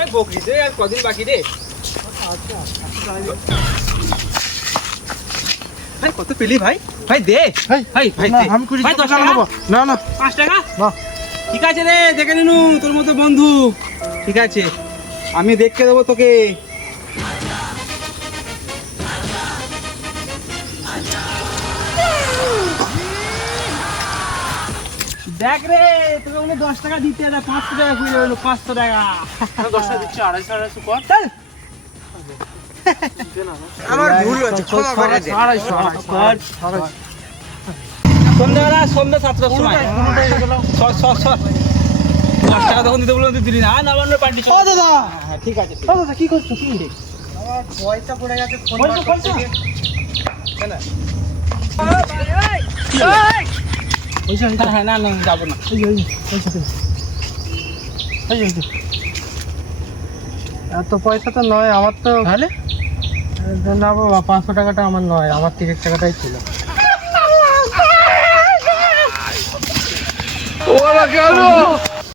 ভাই বকরি দে, আর কদিন বাকি রে। আচ্ছা ভাই কত পেলি ভাই? ভাই দে ভাই ভাই ভাই না, দে। আমি 20 ভাই 10 টাকা টাকা নেবো। না না 5 টাকা না ঠিক আছে রে, দেখে নিনু তোর মতো বন্ধু। ঠিক আছে, আমি দেখে দেবো তোকে। দেখ রে, তোকে উনি 10 টাকা দিতে হবে, 500 টাকা করে হলো, 500 টাকা। 10 টাকা দিচ্ছি, 250 কর। চল। আমার ভুল হচ্ছে, ক্ষমা করে দে। 250 সন্ধ্যাবেলা, সন্ধ্যা 7টার সময়। সর। 10 টাকা তখন দিতে বললাম, তুই দিলি না। নবান্ন পার্টি। ও দাদা, হ্যাঁ ঠিক আছে। ও দাদা কি করছো কি? আমার পয়সা পড়ে গেছে, ফোন পয়সা? হ্যাঁ না যাবো না। এত পয়সা তো নয় আমার তো। তাহলে না বাবা, 500 টাকাটা আমার নয়, আমার 30 টাকাটাই ছিল।